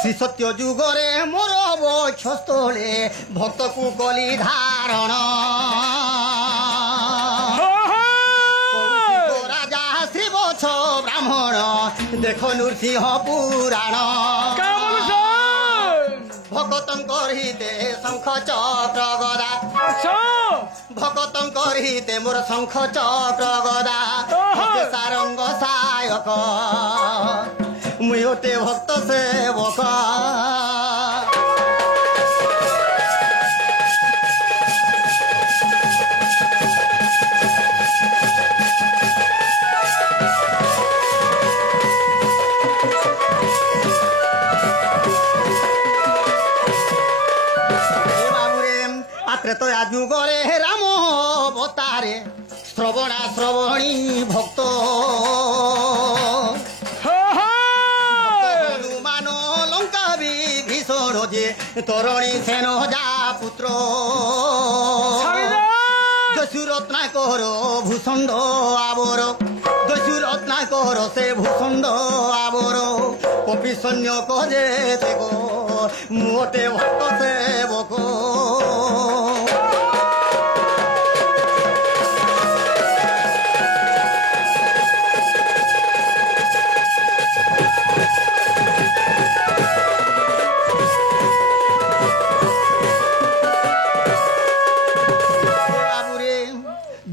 শ্রী সত্য যুগরে মোর বক্ষস্থলে ভক্তকু কলি ধারণ রাজা শ্রী বৎস ব্রাহ্মণ দেখ নৃসিংহ পুরাণ ভকতঙ্কর হিতে শঙ্খ চক্র গদা ভকতঙ্কর হিতে মোর শঙ্খ চক্র গদা সারঙ্গ সায়ক মুই ওটে ভক্ত সেবক ত্রেতয়া যুগরে রাম অবতারে শ্রবণা শ্রবণী ভক্ত হনুমান লঙ্কা বিভীষণ যে তরণী সেন যা পুত্র দস্যুরত্নাকর ভূষণ্ড আবর দস্যুরত্নাকর সে ভূষণ্ড আবর কপি সৈন্য কজে গো মোটে ভক্ত সেবক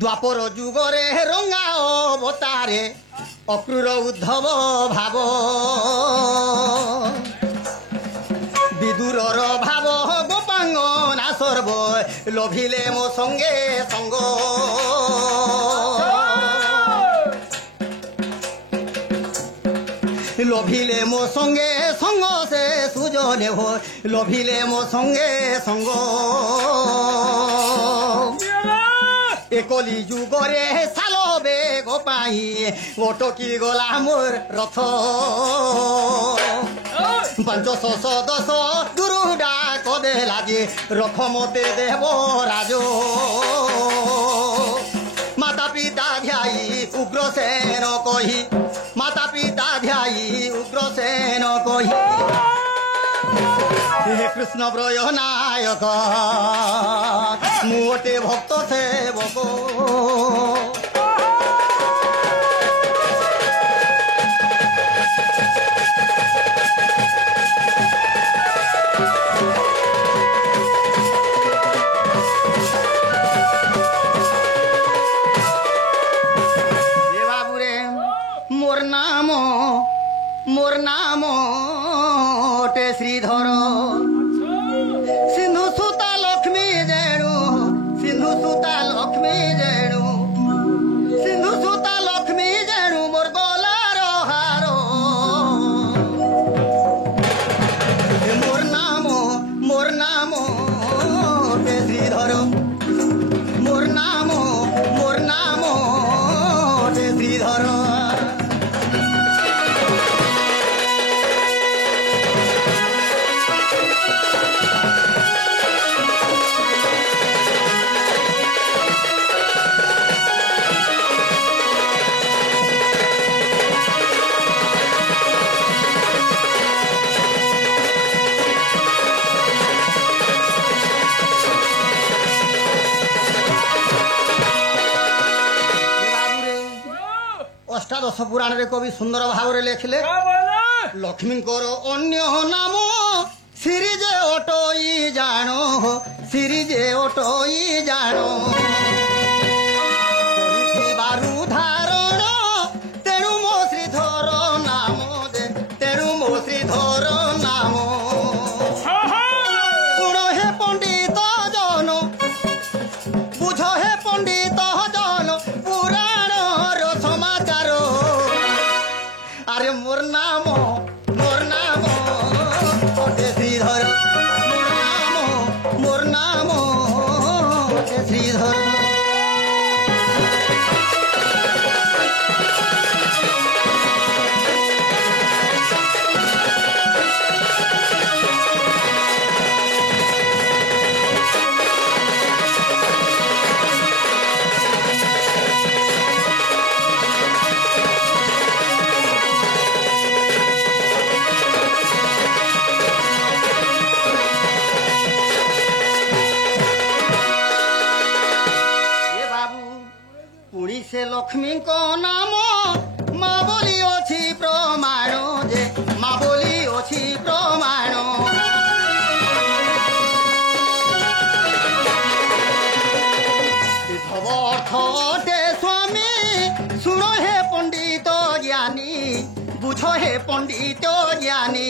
দ্বাপর যুগরে রঙা অবতারে অক্রূর উদ্ধব ভাব বিদুরর ভাব গোপাঙ্গনা সর্ব লভিলে মো সঙ্গে সঙ্গ লভিলে মো সঙ্গে সঙ্গ সে সুজনে হো লভিলে মো সঙ্গে সঙ্গ একলি যুগরে সালো বেগ পাই অটকি গলা মোর রথ 510 দুরুডা কদে লাগি রখ মতে দেব রাজ মাতা পিতা ধ্যাই উগ্রসেন কহি মাতা পিতা ধ্যাই উগ্রসেন কহি হে কৃষ্ণ ব্রয় নায়ক মোটে ভক্ত সেবক বাবুরে মোর নাম ওটে শ্রীধর সিন্ধু সুতা লক্ষ্মী জেণু সিন্ধু সুতা লক্ষ্মী জেণু সিন্ধু সুতা লক্ষ্মী জেণু মোর গলার হার মোর নাম ওটে শ্রীধর মোর নাম ওটে শ্রীধর অষ্টাদশ পুরাণে কবি সুন্দর ভাবে লেখিলে লক্ষ্মীঙ্কর অন্য নাম সিরিজে অটই জানো সিরিজে অটই জানো বারু ধারণ তেণু মো শ্রীধর নাম তেণু মো শ্রীধর নাম শুণ হে পণ্ডিত জন বুঝ হে পণ্ডিত জন পুরাণ সমাচার আরে মোর নাম ওটে শ্রীধর মোর নাম ওটে শ্রীধর ଲକ୍ଷ୍ମୀଙ୍କ ନାମ ମା ବୋଲି ଅଛି ପ୍ରମାଣ ଯେ ମା ବୋଲି ଅଛି ପ୍ରମାଣ ବିଧବ ଅର୍ଥ ଅଟେ ସ୍ୱାମୀ ଶୁଣ ହେ ପଣ୍ଡିତ ଜ୍ଞାନୀ ବୁଝ ହେ ପଣ୍ଡିତ ଜ୍ଞାନୀ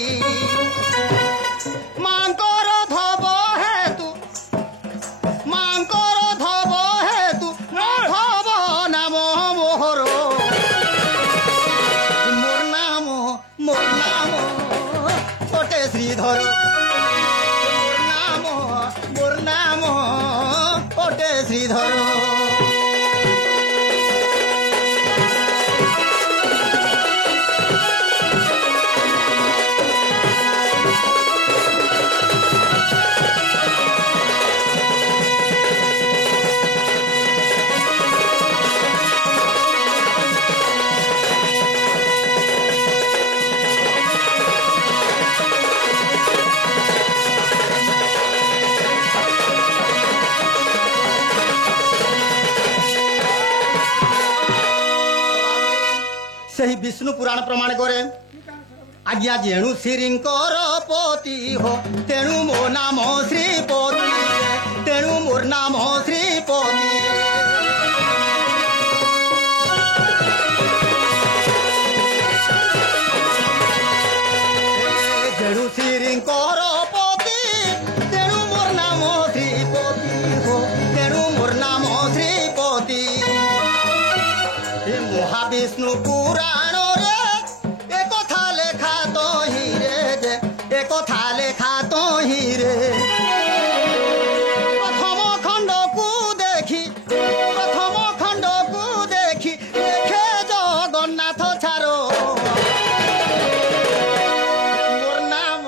ମାଙ୍କର ଧବ ହେତୁ ମାଙ୍କର ଧବ ହେତୁ ଧବ ନାମ ମୋହର ମୋର ନାମ ଅଟେ ଶ୍ରୀଧର ମୋର ନାମ ଅଟେ ଶ୍ରୀଧର ସେହି ବିଷ୍ଣୁ ପୁରାଣ ପ୍ରମାଣ କରେ ଆଜ୍ଞା ଯେଣୁ ଶ୍ରୀଙ୍କର ପତି ହୋ ତେଣୁ ମୋ ନାମ ଶ୍ରୀପତି ତେଣୁ ମୋର ନାମ ଶ୍ରୀପତି ଯେଣୁ ଶ୍ରୀଙ୍କର ପତି ତେଣୁ ମୋର ନାମ ଶ୍ରୀପତି ହୋ ତେଣୁ ମୋର ନାମ ଶ୍ରୀପତି মহাবিষ্ণু পুরাণরে এ কথা লেখা তহিরে যে এ কথা লেখা তহিরে প্রথম খণ্ডকু দেখি দেখে জগন্নাথ ছাড়ো মোর নাম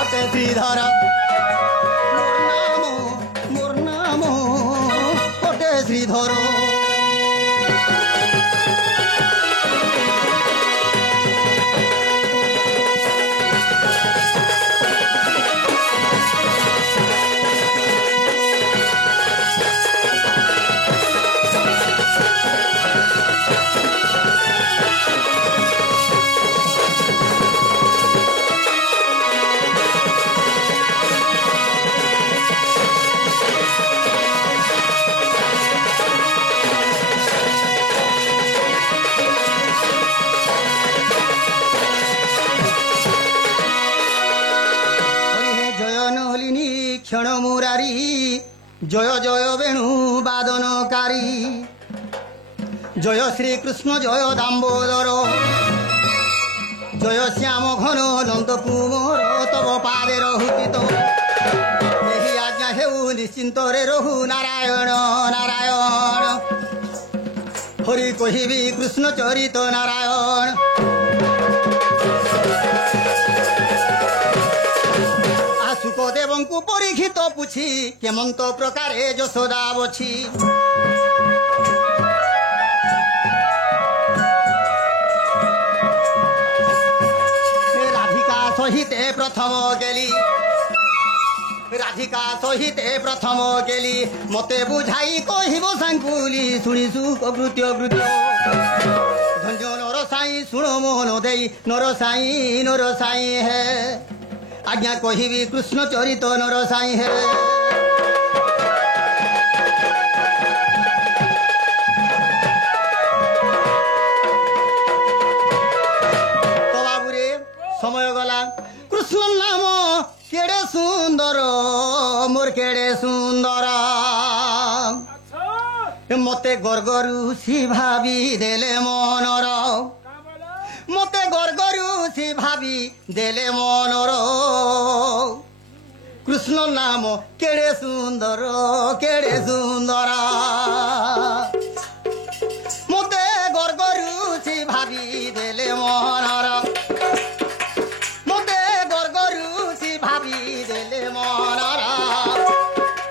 অটে শ্রীধর মোর নাম অটে শ্রীধর ক্ষণ মুরারি জয় জয় বেণু বাদনকারী জয় শ্রীকৃষ্ণ জয় দাম্বোদর জয় শ্যাম ঘন নন্দ কুমর তব পাদে রহুপিত এই আজ্ঞা হেউ নিশ্চিন্তরে রহু নারায়ণ নারায়ণ হরি কহিবি কৃষ্ণ চরিত নারায়ণ সুকদেবଙ୍କୁ পরীক্ষিত পুছি কেমন্ত প্রকারে যশোদা বছি রাধিকা সহিতে প্রথম গেলি মতে বুঝাই কহিব সাঙ্কুলি শুনি সুখ কৃত্য ধন্য নরসাই শুণ মোহন দেই নরসাই হে আজ্ঞা কহিবি কৃষ্ণ চরিত নরসাই হে তো বাবুরে সময় গলা কৃষ্ণ নাম কেড়ে সুন্দর মোর কেড়ে সুন্দর মতে গর্গরুষি ভাবি দেলে মনর মতে গর্গরুষি ভাবি দেলে মনর কৃষ্ণ নাম কেড়ে সুন্দর মতে গর্গরুষি ভাবি দেলে মনর মতে গর্গরুষি ভাবি দেলে মনর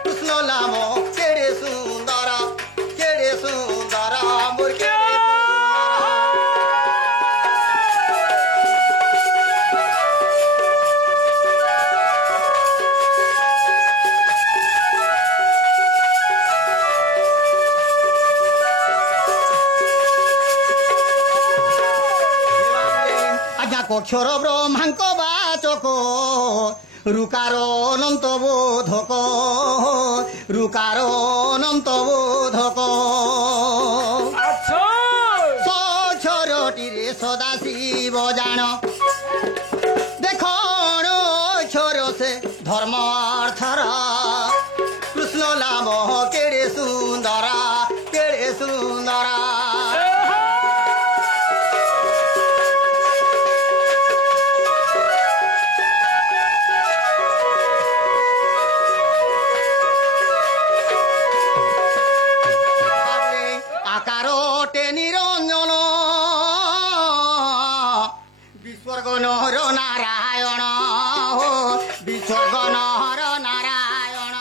কৃষ্ণ নাম কেড়ে সুন্দর মোর কেড়ে আজ্ঞা কক্ষর ব্রহ্মাঙ্ক বাচক রুকার অনন্ত বোধক রুকার অনন্ত বোধক সছরটিরে সদা শিব জাণ দেখ অক্ষর সে ধর্ম অর্থর কৃষ্ণ নাম কেড়ে সুন্দরা কেড়ে সুন্দরা আকারটে নিরঞ্জন বিসর্গ নহর নারায়ণ বিসর্গ নহর নারায়ণ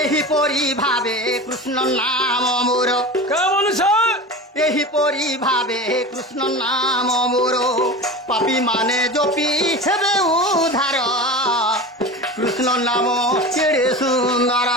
এহিপরি ভাবে কৃষ্ণ নাম মোর এহিপরি ভাবে কৃষ্ণ নাম মোর পাপী মানে জপি হেবে উদ্ধার কৃষ্ণ নাম কেড়ে সুন্দর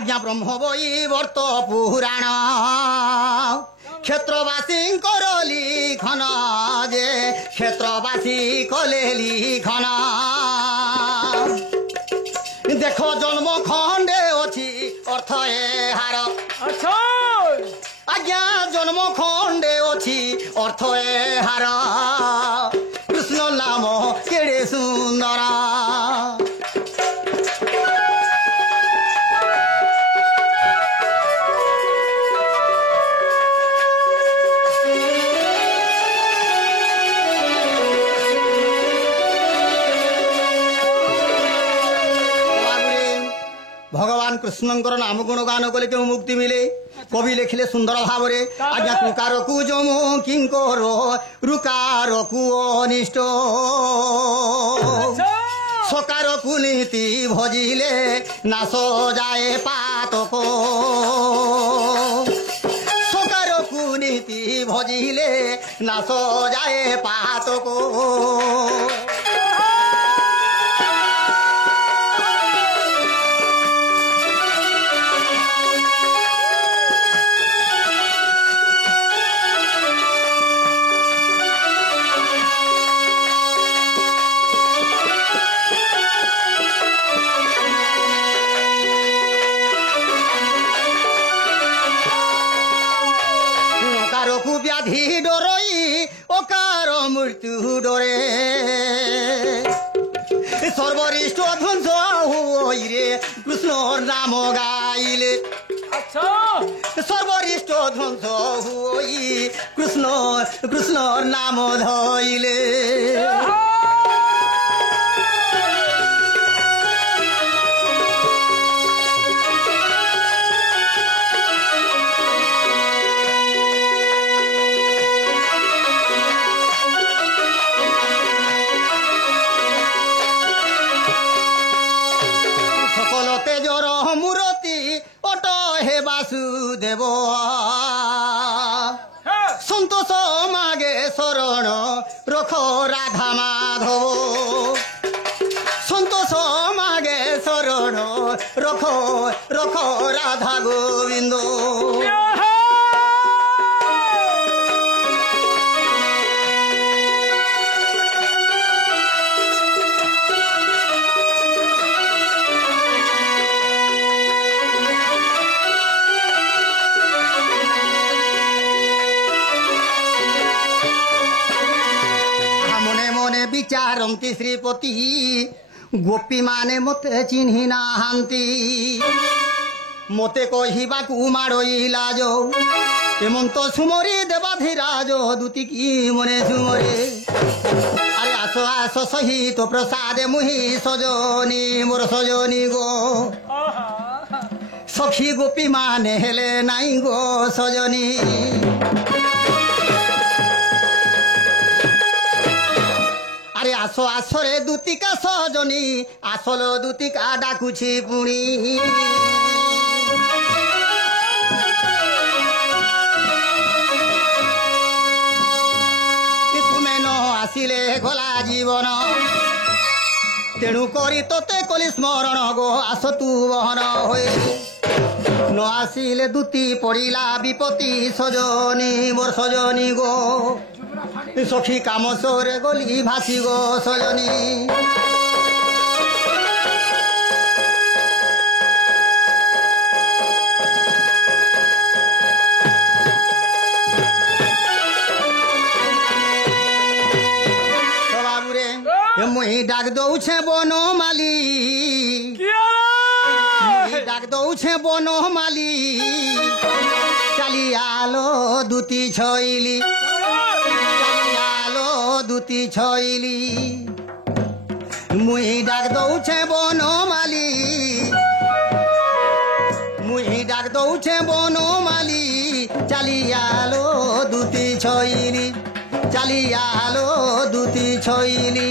আজ্ঞা ব্রহ্ম বই বর্ত পুরাণ ক্ষেত্রবাসী লিখন যে ক্ষেত্রবাসী কলে লিখন দেখ জন্ম খণ্ডে অছি অর্থ এহার আজ্ঞা জন্ম খণ্ডে অছি অর্থ এহার কৃষ্ণ নাম কেড়ে সুন্দর ভগবান কৃষ্ণঙ্কর নাম গুণগান কলে কেউ মুক্তি মিলে কবি লেখিলে সুন্দর ভাবে আজ্ঞা কুকারকু যমু কিঙ্কর রুকারকু অনিষ্ট সকারকু নীতি ভজিলে নাশ যায় পাতক সকারকু নীতি ভজিলে নাশ যায় পাতক ব্যাধি ডরই অকার মৃত্যু ডরে সর্বরিষ্ট ধ্বংস হইরে কৃষ্ণর নাম গাইলে সর্বরিষ্ট ধ্বংস হই কৃষ্ণর নাম ধইলে বাসুদেব সন্তোষ মাগে শরণ রখ রাধা মাধব সন্তোষ মাগে শরণ রখ রখ রাধা গোবিন্দ বিচারন্তি শ্রীপতি গোপী মানে মতে চিহ্নি নাহান্তি মতে কহিবাকু মাড়ই লাজ হেমন্ত সুমরি দেবাধিরাজ দুতি কি মনে সুমরে আরে আস আস সহিত প্রসাদে মুহি সজনী মোর সজনী গো সখী গোপী মানে হেলে নাই গো সজনী আরে আসো আসরে দুতিকা সজনী আসল দুতিকা ডাকুছি পুণী জীবন তেণু করি তোতে কলি স্মরণ গো আস তু বহন হয়ে ন আসিলে দুতি পড়িলা বিপত্তি সজনী মোর সজনী গো সখী কামসরে গলি ভাসি গো সজনী মুই ডাক দৌছে বনমালী ডাক দৌছে বনমালী চালি আলো দুতি ছইলি চালি আলো দুতি ছইলি মুই ডাক দৌছে বনমালী মুই ডাক দৌছে বনমালী চালি আলো দুতি ছইলি চালি আলো দুতি ছইলি